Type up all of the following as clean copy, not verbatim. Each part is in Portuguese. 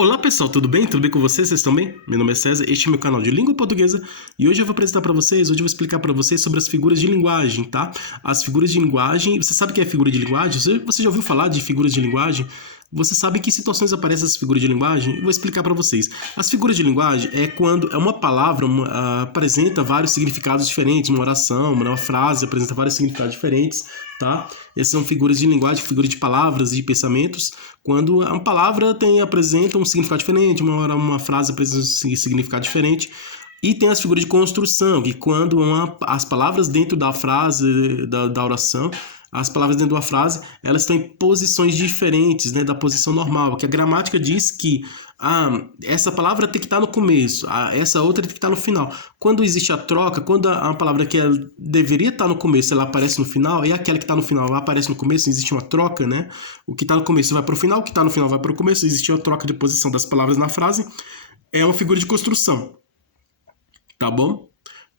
Olá pessoal, tudo bem? Tudo bem com vocês? Vocês estão bem? Meu nome é César, este é meu canal de língua portuguesa e hoje eu vou apresentar para vocês, hoje eu vou explicar para vocês sobre as figuras de linguagem, tá? As figuras de linguagem, você sabe o que é figura de linguagem? Você já ouviu falar de figuras de linguagem? Você sabe em que situações aparecem essas figuras de linguagem? Eu vou explicar para vocês. As figuras de linguagem é quando uma palavra apresenta vários significados diferentes, uma oração, uma frase apresenta vários significados diferentes, tá? Essas são figuras de linguagem, figuras de palavras e de pensamentos, quando uma palavra apresenta um significado diferente, uma frase apresenta um significado diferente. E tem as figuras de construção, que quando as palavras dentro da frase, da oração, as palavras dentro da frase, elas estão em posições diferentes, né, da posição normal, que a gramática diz que essa palavra tem que estar no começo, essa outra tem que estar no final. Quando existe a troca, quando a palavra que deveria estar no começo, ela aparece no final, e aquela que está no final ela aparece no começo, existe uma troca, né? O que está no começo vai para o final, o que está no final vai para o começo, existe uma troca de posição das palavras na frase, é uma figura de construção, tá bom?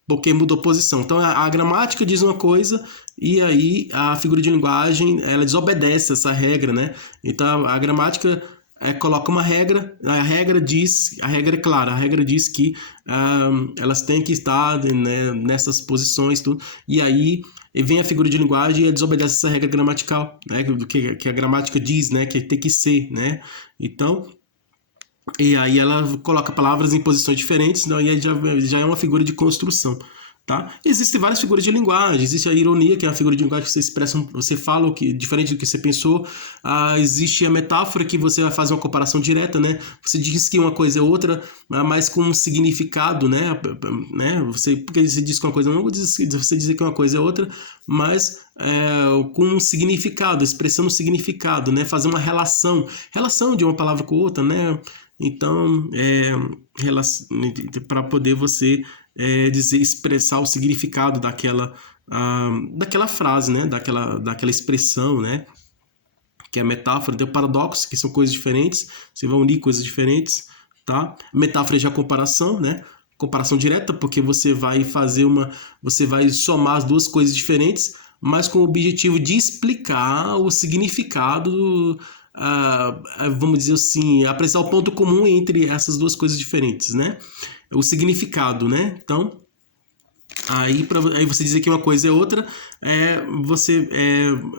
Porque mudou posição. Então a gramática diz uma coisa e aí a figura de linguagem ela desobedece essa regra, né? Então a gramática coloca uma regra, a regra é clara, a regra diz que elas têm que estar, né, nessas posições, tudo, e aí vem a figura de linguagem e desobedece essa regra gramatical, né? Do que a gramática diz, né? Que tem que ser, né? Então e aí ela coloca palavras em posições diferentes, então aí já é uma figura de construção, tá? Existem várias figuras de linguagem, existe a ironia, que é a figura de linguagem que você expressa, você fala o que diferente do que você pensou. Existe a metáfora, que você vai fazer uma comparação direta, né? Você diz que uma coisa é outra, mas com um significado, né? Porque você diz que uma coisa é uma, você dizer que uma coisa é outra, mas com um significado, expressando um significado, né? Fazer uma relação de uma palavra com outra, né? Então, para poder você expressar o significado daquela frase, né? Daquela expressão, né? Que é a metáfora. Tem o paradoxo, que são coisas diferentes, você vai unir coisas diferentes, tá? Metáfora já é comparação, né? Comparação direta, porque você vai somar as duas coisas diferentes, mas com o objetivo de explicar o significado, vamos dizer assim, apresentar o ponto comum entre essas duas coisas diferentes, né? O significado, né? Então, aí você dizer que uma coisa é outra,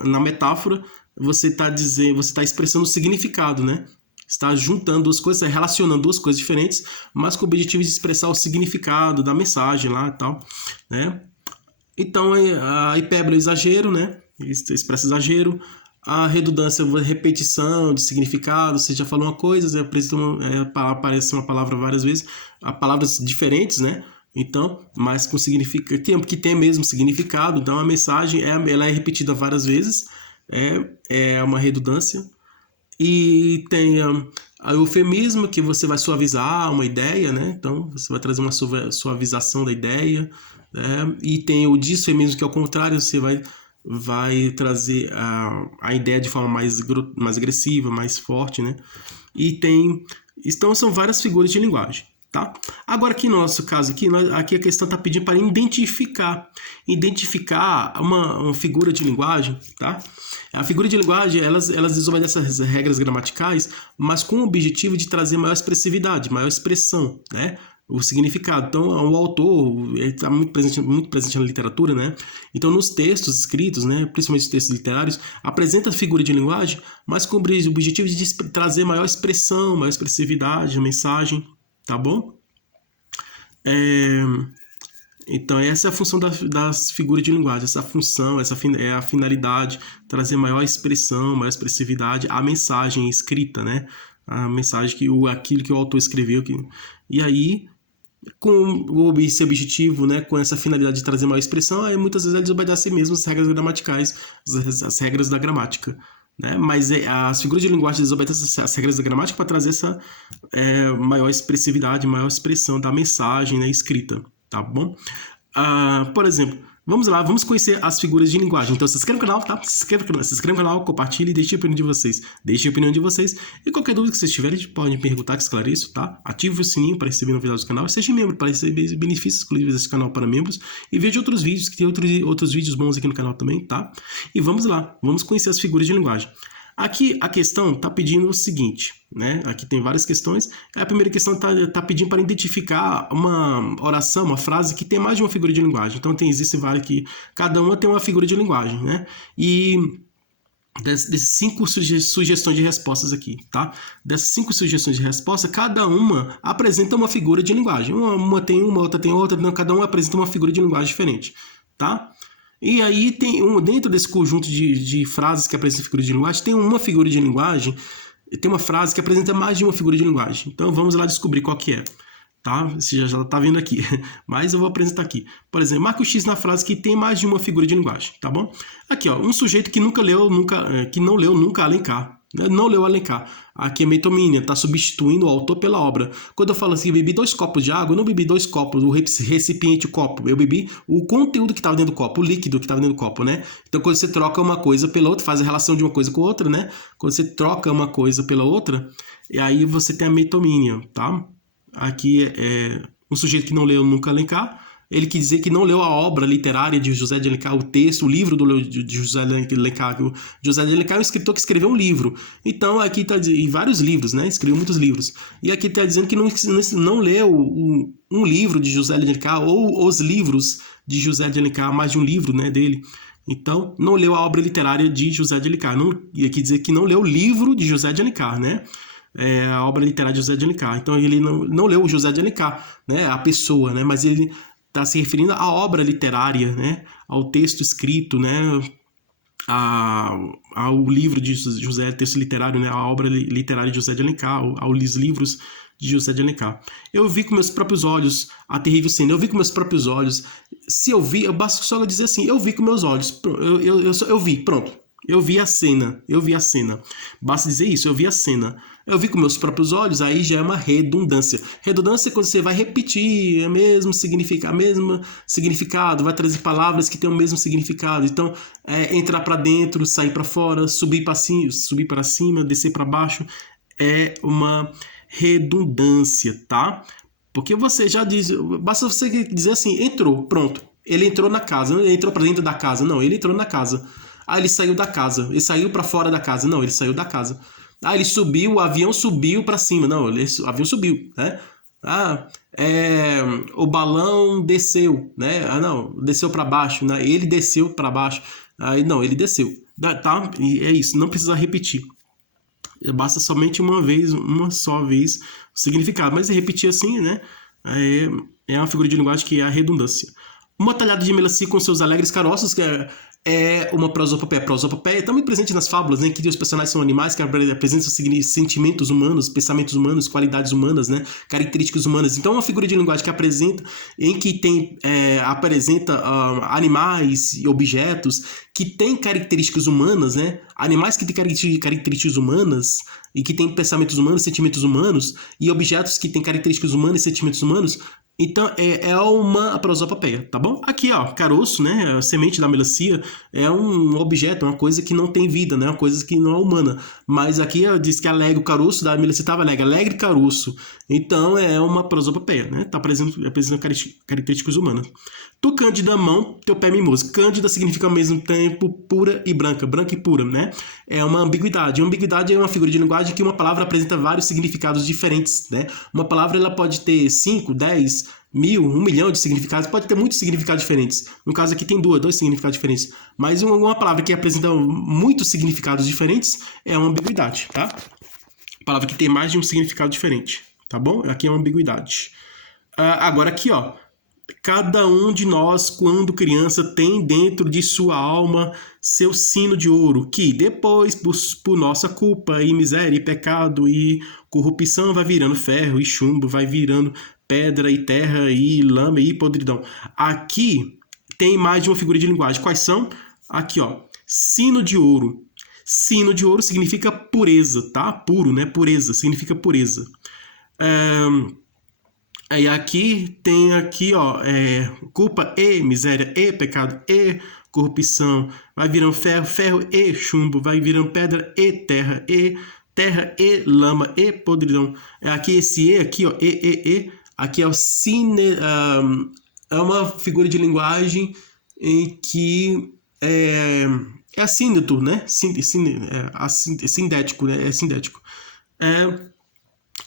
na metáfora, você está expressando o significado, né? Está juntando duas coisas, relacionando duas coisas diferentes, mas com o objetivo de expressar o significado da mensagem lá e tal, né? Então, a hipérbole é exagero, né? Expressa exagero. A redundância é repetição de significado. Você já falou uma coisa, aparece uma palavra várias vezes, palavras diferentes, né? Então, mas com que tem mesmo significado. Então, a mensagem ela é repetida várias vezes. É uma redundância. E tem a eufemismo, que você vai suavizar uma ideia, né? Então, você vai trazer uma suavização da ideia, né? E tem o disfemismo, que é o contrário, você vai trazer a ideia de forma mais agressiva, mais forte, né? Então, são várias figuras de linguagem, tá? Agora, aqui no nosso caso, aqui a questão está pedindo para identificar uma figura de linguagem, tá? A figura de linguagem, elas desobedecem as regras gramaticais, mas com o objetivo de trazer maior expressividade, maior expressão, né? O significado. Então, o autor está muito presente na literatura, né? Então, nos textos escritos, né, principalmente os textos literários, apresenta a figura de linguagem, mas com o objetivo de trazer maior expressão, maior expressividade, a mensagem, tá bom? Então, essa é a função das figuras de linguagem. Essa função, é a finalidade, trazer maior expressão, maior expressividade à mensagem escrita, né? A mensagem, aquilo que o autor escreveu. E aí, com esse objetivo, né, com essa finalidade de trazer maior expressão, aí muitas vezes eles obedecem mesmo as regras gramaticais, as regras da gramática, né? Mas as figuras de linguagem desobedecem as regras da gramática para trazer essa maior expressividade, maior expressão da mensagem, né, escrita, tá bom? Por exemplo, vamos lá, vamos conhecer as figuras de linguagem. Então, se inscreve no canal, tá? Se inscreve no canal, compartilhe e deixe a opinião de vocês. E qualquer dúvida que vocês tiverem, podem perguntar, que esclareço, tá? Ative o sininho para receber novidades do canal. E seja membro para receber benefícios exclusivos desse canal para membros. E veja outros vídeos, que tem outros vídeos bons aqui no canal também, tá? E vamos lá, vamos conhecer as figuras de linguagem. Aqui a questão está pedindo o seguinte, né? Aqui tem várias questões. A primeira questão está pedindo para identificar uma oração, uma frase que tem mais de uma figura de linguagem. Então existem várias que cada uma tem uma figura de linguagem, né? E desses 5 sugestões de respostas aqui, tá? Dessas 5 sugestões de resposta, cada uma apresenta uma figura de linguagem. Uma tem uma, outra tem outra, cada uma apresenta uma figura de linguagem diferente, tá? E aí dentro desse conjunto de frases que apresentam figura de linguagem, tem uma figura de linguagem, tem uma frase que apresenta mais de uma figura de linguagem. Então vamos lá descobrir qual que é. Tá? Você já tá vendo aqui, mas eu vou apresentar aqui. Por exemplo, marca o X na frase que tem mais de uma figura de linguagem, tá bom? Aqui, ó, um sujeito que que não leu nunca Alencar. Não leu Alencar. Aqui é metonimia, está substituindo o autor pela obra. Quando eu falo assim, eu bebi 2 copos de água, eu não bebi 2 copos, o recipiente, o copo. Eu bebi o conteúdo que estava dentro do copo, o líquido que estava dentro do copo, né? Então, quando você troca uma coisa pela outra, faz a relação de uma coisa com a outra, né? Quando você troca uma coisa pela outra, e aí você tem a metonimia, tá? Aqui é um sujeito que não leu nunca Alencar. Ele quis dizer que não leu a obra literária de José de Alencar, o texto, o livro de José de Alencar. José de Alencar é um escritor que escreveu um livro. Então, aqui está dizendo, vários livros, né? Escreveu muitos livros. E aqui está dizendo que não leu um livro de José de Alencar ou os livros de José de Alencar, mais de um livro, né, dele. Então, não leu a obra literária de José de Alencar. E aqui dizer que não leu o livro de José de Alencar, né? A obra literária de José de Alencar. Então, ele não leu o José de Alencar, né? A pessoa, né? Mas ele está se referindo à obra literária, né? Ao texto escrito, né? Ao livro de José, texto literário, né? A obra literária de José de Alencar, aos livros de José de Alencar. Eu vi com meus próprios olhos a terrível cena, eu vi com meus próprios olhos. Se eu vi, eu basta só dizer assim, eu vi com meus olhos, eu vi, pronto. Eu vi a cena. Basta dizer isso, eu vi a cena. Eu vi com meus próprios olhos, aí já é uma redundância. Redundância é quando você vai repetir o mesmo significado, vai trazer palavras que têm o mesmo significado. Então, entrar para dentro, sair para fora, subir para cima, descer para baixo, é uma redundância, tá? Porque você já diz, basta você dizer assim, entrou, pronto. Ele entrou na casa, não ele entrou para dentro da casa, não, ele entrou na casa. Ah, ele saiu da casa. Ele saiu para fora da casa. Não, ele saiu da casa. Ah, ele subiu, o avião subiu para cima. Não, o avião subiu, né? Ah, o balão desceu, né? Ah, não, desceu para baixo, né? Ele desceu para baixo. Aí não, ele desceu. Tá? E é isso, não precisa repetir. Basta somente uma só vez o significado. Mas repetir assim, né? É uma figura de linguagem que é a redundância. Uma talhada de melancia com seus alegres caroços, que é uma prosopopeia. Prosopopeia é também presente nas fábulas, né, que os personagens são animais que apresentam sentimentos humanos, pensamentos humanos, qualidades humanas, né, características humanas. Então, é uma figura de linguagem que apresenta animais e objetos que têm características humanas, né, animais que têm características humanas e que têm pensamentos humanos, sentimentos humanos, e objetos que têm características humanas e sentimentos humanos. Então, é uma prosopopeia, tá bom? Aqui, ó, caroço, né, a semente da melancia é um objeto, uma coisa que não tem vida, né, uma coisa que não é humana. Mas aqui diz que alegre, o caroço da melancia estava alegre caroço. Então, é uma prosopopeia, né, tá apresentando características humanas. Tu, Cândida, mão, teu pé mimoso. Cândida significa ao mesmo tempo pura e branca e pura, né? É uma ambiguidade. A ambiguidade é uma figura de linguagem que uma palavra apresenta vários significados diferentes, né? Uma palavra ela pode ter 5, 10, 1000, 1 milhão de significados, pode ter muitos significados diferentes. No caso aqui tem dois significados diferentes. Mas uma palavra que apresenta muitos significados diferentes é uma ambiguidade, tá? Palavra que tem mais de um significado diferente, tá bom? Aqui é uma ambiguidade. Agora aqui, ó. Cada um de nós, quando criança, tem dentro de sua alma seu sino de ouro, que depois, por nossa culpa e miséria e pecado e corrupção, vai virando ferro e chumbo, vai virando pedra e terra e lama e podridão. Aqui tem mais de uma figura de linguagem. Quais são? Aqui, ó, sino de ouro. Sino de ouro significa pureza, tá? Puro, né? Pureza, significa pureza. Aí aqui tem aqui, ó, culpa e miséria e pecado e corrupção, vai virando ferro, ferro e chumbo, vai virando pedra e terra e lama e podridão. Aqui esse e aqui, ó, aqui é o cine, é uma figura de linguagem em que é assíneto, né? Sindético, né? É sindético.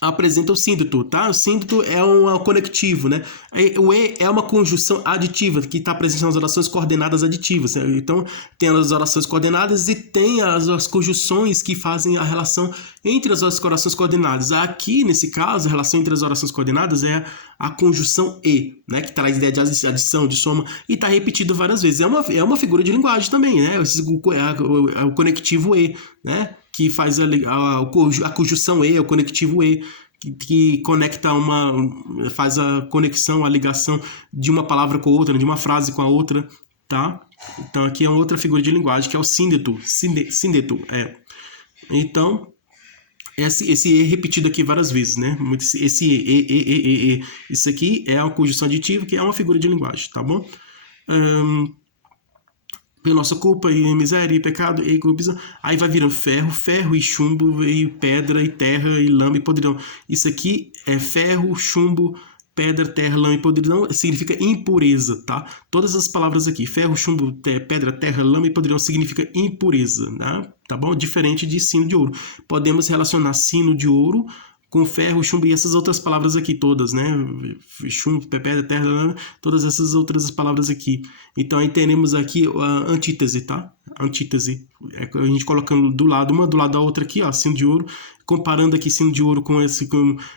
Apresenta o síndeto, tá? O síndeto é um conectivo, né? O e é uma conjunção aditiva que está presente nas orações coordenadas aditivas, né? Então, tem as orações coordenadas e tem as conjunções que fazem a relação entre as orações coordenadas. Aqui, nesse caso, a relação entre as orações coordenadas é a conjunção e, né? Que traz a ideia de adição, de soma, e está repetido várias vezes. É uma figura de linguagem também, né? O conectivo e, né? Que faz a conjunção e, o conectivo e, que conecta faz a conexão, a ligação de uma palavra com a outra, de uma frase com a outra, tá? Então aqui é uma outra figura de linguagem que é o síndeto, Então, esse e repetido aqui várias vezes, né? Esse e. Isso aqui é a conjunção aditiva, que é uma figura de linguagem, tá bom? Pela nossa culpa e miséria e pecado e corrupção, aí vai virando ferro e chumbo e pedra e terra e lama e podridão. Isso aqui é ferro, chumbo, pedra, terra, lama e podridão, significa impureza, tá? Todas as palavras aqui, ferro, chumbo, pedra, terra, lama e podridão, significa impureza, né? Tá bom? Diferente de sino de ouro. Podemos relacionar sino de ouro com ferro, chumbo e essas outras palavras aqui todas, né? Chumbo, pedra, terra, lama, todas essas outras palavras aqui. Então aí teremos aqui a antítese, tá? Antítese. A gente colocando do lado uma, do lado da outra aqui, ó, sino de ouro, comparando aqui sino de ouro com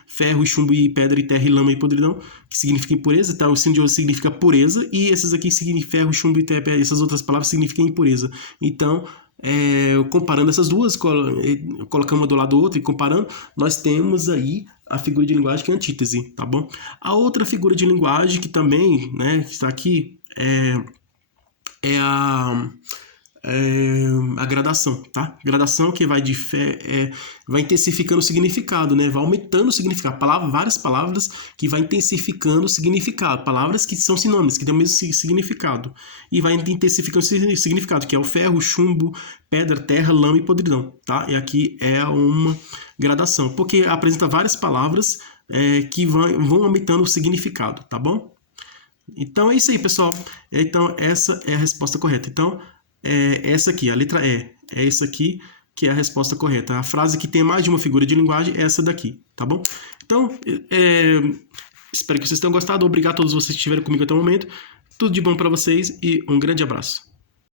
ferro, chumbo e pedra e terra e lama e podridão, que significa impureza, tá? O sino de ouro significa pureza e esses aqui significam ferro, chumbo e terra, essas outras palavras significam impureza. Então, comparando essas duas, colocando uma do lado do outro e comparando, nós temos aí a figura de linguagem que é a antítese, tá bom? A outra figura de linguagem que também, né, está aqui é a gradação, tá? Gradação que vai vai intensificando o significado, né? Vai aumentando o significado. Várias palavras que vai intensificando o significado. Palavras que são sinônimos, que têm o mesmo significado. E vai intensificando o significado, que é o ferro, chumbo, pedra, terra, lama e podridão, tá? E aqui é uma gradação, porque apresenta várias palavras que vão aumentando o significado, tá bom? Então é isso aí, pessoal. Então essa é a resposta correta. Então, essa aqui, a letra E, é essa aqui que é a resposta correta. A frase que tem mais de uma figura de linguagem é essa daqui, tá bom? Então, espero que vocês tenham gostado. Obrigado a todos vocês que estiveram comigo até o momento. Tudo de bom para vocês e um grande abraço.